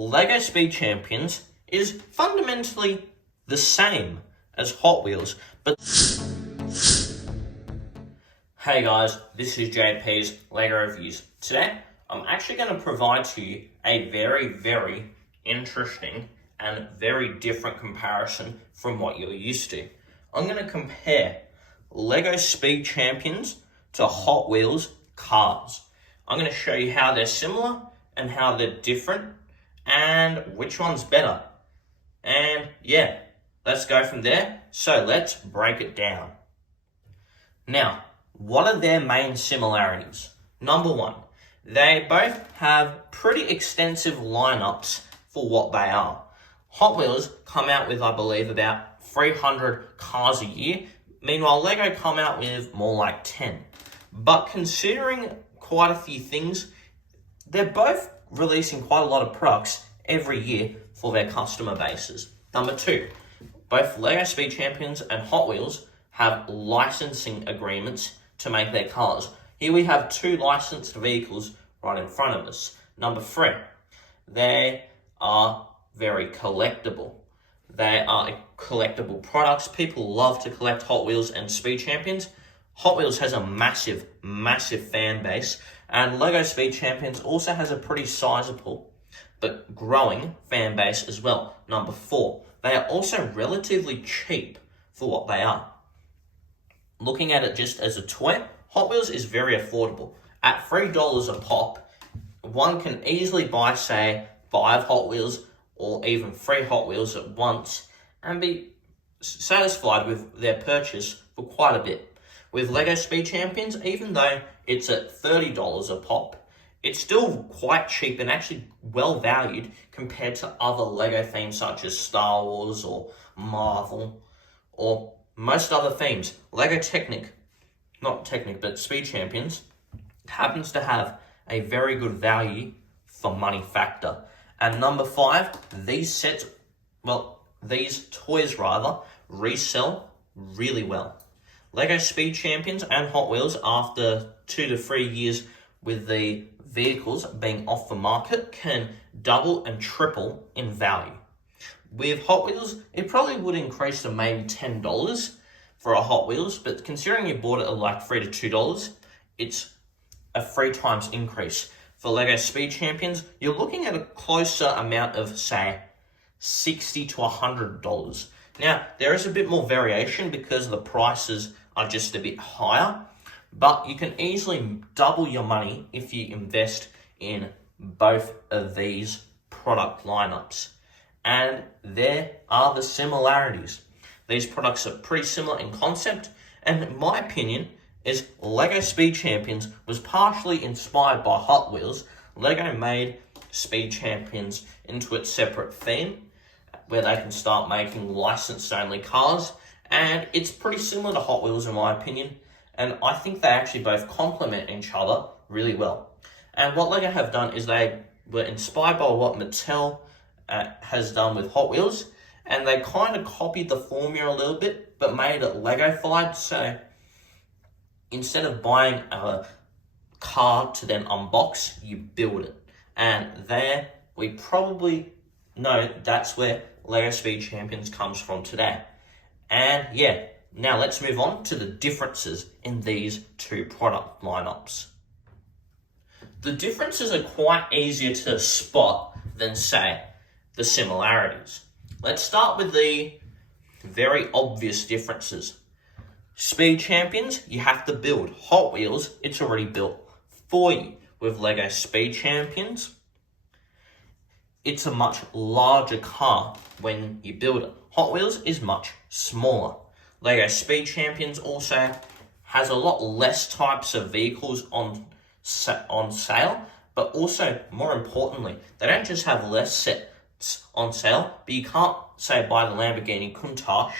Lego Speed Champions is fundamentally the same as Hot Wheels, but... Hey guys, this is JP's Lego Reviews. Today, I'm actually going to provide to you a very interesting and very different comparison from what you're used to. I'm going to compare Lego Speed Champions to Hot Wheels cars. I'm going to show you how they're similar and how they're different and which one's better. And yeah, let's go from there. So let's break it down. Now, what are their main similarities? Number one, they both have pretty extensive lineups for what they are. Hot Wheels come out with, I believe, about 300 cars a year. Meanwhile, Lego come out with more like 10. But considering quite a few things, they're both releasing quite a lot of products every year for their customer bases. Number two, both Lego Speed Champions and Hot Wheels have licensing agreements to make their cars. Here we have two licensed vehicles right in front of us. Number three, they are very collectible. They are collectible products. People love to collect Hot Wheels and Speed Champions. Hot Wheels has a massive fan base, and Lego Speed Champions also has a pretty sizable but growing fan base as well. Number four, they are also relatively cheap for what they are. Looking at it just as a toy, Hot Wheels is very affordable. At $3 a pop, one can easily buy, say, 5 Hot Wheels or even 3 Hot Wheels at once and be satisfied with their purchase for quite a bit. With Lego Speed Champions, even though it's at $30 a pop, it's still quite cheap and actually well valued compared to other Lego themes such as Star Wars or Marvel or most other themes. But Speed Champions happens to have a very good value for money factor. And number five, these toys resell really well. Lego Speed Champions and Hot Wheels, after 2 to 3 years with the vehicles being off the market, can double and triple in value. With Hot Wheels, it probably would increase to maybe $10 for a Hot Wheels, but considering you bought it at like $3 to $2, it's a 3 times increase. For Lego Speed Champions, you're looking at a closer amount of, say, $60 to $100. Now, there is a bit more variation because the prices are just a bit higher, but you can easily double your money if you invest in both of these product lineups. And there are the similarities. These products are pretty similar in concept, and in my opinion, is Lego Speed Champions was partially inspired by Hot Wheels. Lego made Speed Champions into its separate theme, where they can start making licensed-only cars, and it's pretty similar to Hot Wheels in my opinion, and I think they actually both complement each other really well. And what Lego have done is they were inspired by what Mattel has done with Hot Wheels, and they kind of copied the formula a little bit, but made it Lego-fied. So instead of buying a car to then unbox, you build it. And there, we probably know that's where Lego Speed Champions comes from today. And yeah, now let's move on to the differences in these two product lineups. The differences are quite easier to spot than, say, the similarities. Let's start with the very obvious differences. Speed Champions, you have to build. Hot Wheels, it's already built for you. With Lego Speed Champions, it's a much larger car when you build it. Hot Wheels is much smaller. Lego Speed Champions also has a lot less types of vehicles on sale, but also, more importantly, they don't just have less sets on sale, but you can't, say, buy the Lamborghini Countach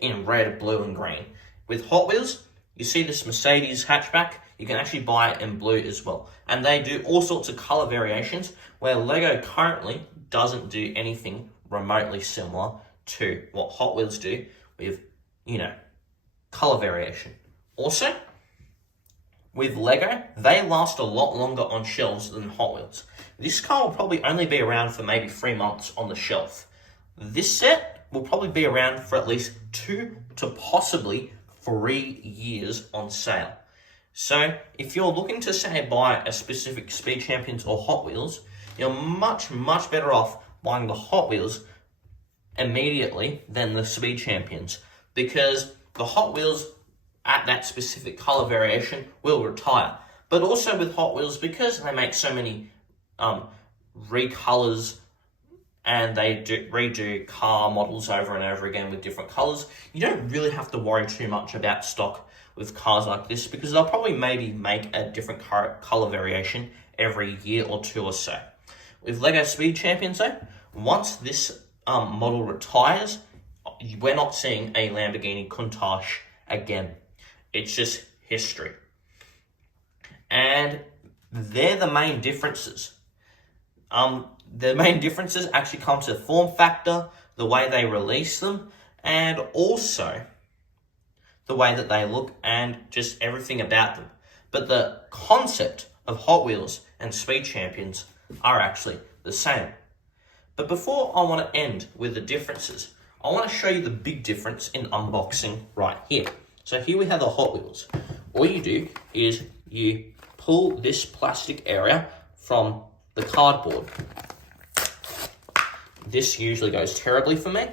in red, blue, and green. With Hot Wheels, you see this Mercedes hatchback, you can actually buy it in blue as well. And they do all sorts of color variations, where Lego currently doesn't do anything remotely similar to what Hot Wheels do with, color variation. Also, with Lego, they last a lot longer on shelves than Hot Wheels. This car will probably only be around for maybe 3 months on the shelf. This set will probably be around for at least 2 to possibly 3 years on sale. So if you're looking to say buy a specific Speed Champions or Hot Wheels, you're much better off buying the Hot Wheels immediately than the Speed Champions, because the Hot Wheels at that specific color variation will retire. But also with Hot Wheels, because they make so many recolors and they redo car models over and over again with different colors, you don't really have to worry too much about stock with cars like this, because they'll probably maybe make a different color variation every year or 2 or so. With Lego Speed Champions though, once this model retires, we're not seeing a Lamborghini Countach again. It's just history. And they're the main differences. The main differences actually come to form factor, the way they release them, and also the way that they look and just everything about them. But the concept of Hot Wheels and Speed Champions are actually the same. But before I want to end with the differences, I want to show you the big difference in unboxing right here. So here we have the Hot Wheels. All you do is you pull this plastic area from the cardboard. This usually goes terribly for me.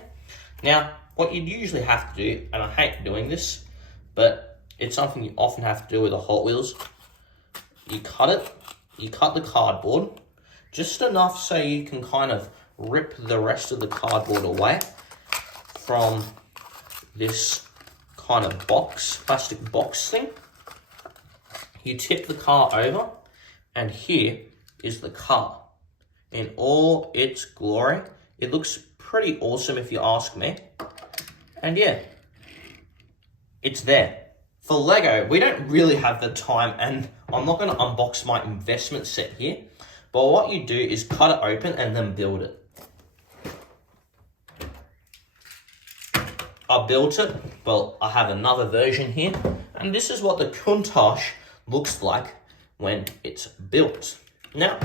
Now, what you'd usually have to do, and I hate doing this, but it's something you often have to do with the Hot Wheels, you cut the cardboard, just enough so you can kind of rip the rest of the cardboard away from this kind of plastic box thing. You tip the car over, and here is the car in all its glory. It looks pretty awesome if you ask me. And yeah, it's there. For Lego, we don't really have the time, and I'm not going to unbox my investment set here, but what you do is cut it open and then build it. I built it, well, I have another version here, and this is what the Countach looks like when it's built. Now,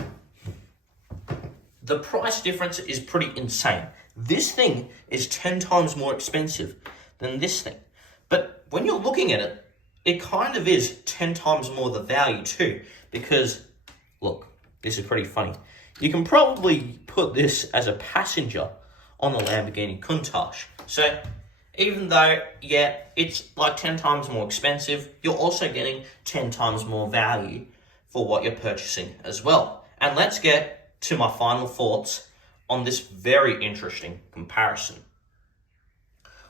the price difference is pretty insane. This thing is 10 times more expensive than this thing. But when you're looking at it, it kind of is 10 times more the value too, because, look, this is pretty funny. You can probably put this as a passenger on the Lamborghini Countach. So, even though, yeah, it's like 10 times more expensive, you're also getting 10 times more value for what you're purchasing as well. And let's get to my final thoughts on this very interesting comparison.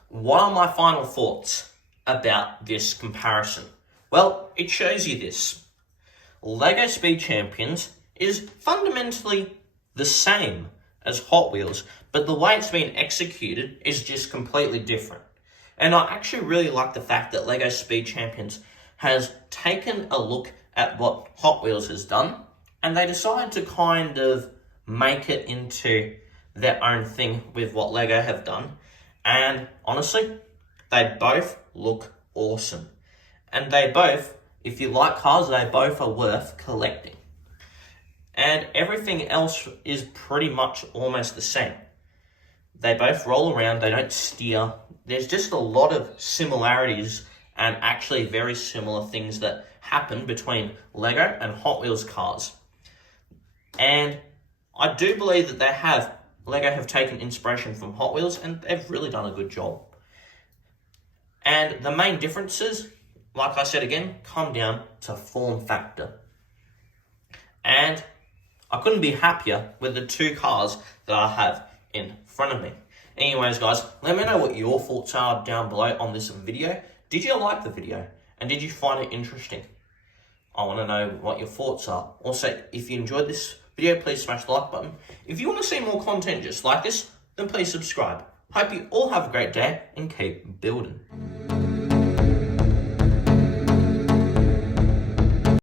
What are my final thoughts about this comparison? Well, it shows you this. Lego Speed Champions is fundamentally the same as Hot Wheels, but the way it's been executed is just completely different. And I actually really like the fact that Lego Speed Champions has taken a look at what Hot Wheels has done, and they decided to kind of make it into their own thing with what Lego have done. And honestly, they both look awesome. And they both, if you like cars, they both are worth collecting. And everything else is pretty much almost the same. They both roll around, they don't steer. There's just a lot of similarities and actually very similar things that happen between Lego and Hot Wheels cars. And I do believe that Lego have taken inspiration from Hot Wheels, and they've really done a good job. And the main differences, like I said again, come down to form factor. And I couldn't be happier with the two cars that I have in front of me. Anyways, guys, let me know what your thoughts are down below on this video. Did you like the video? And did you find it interesting? I want to know what your thoughts are. Also, if you enjoyed this video, please smash the like button. If you want to see more content just like this, then please subscribe. Hope you all have a great day and keep building.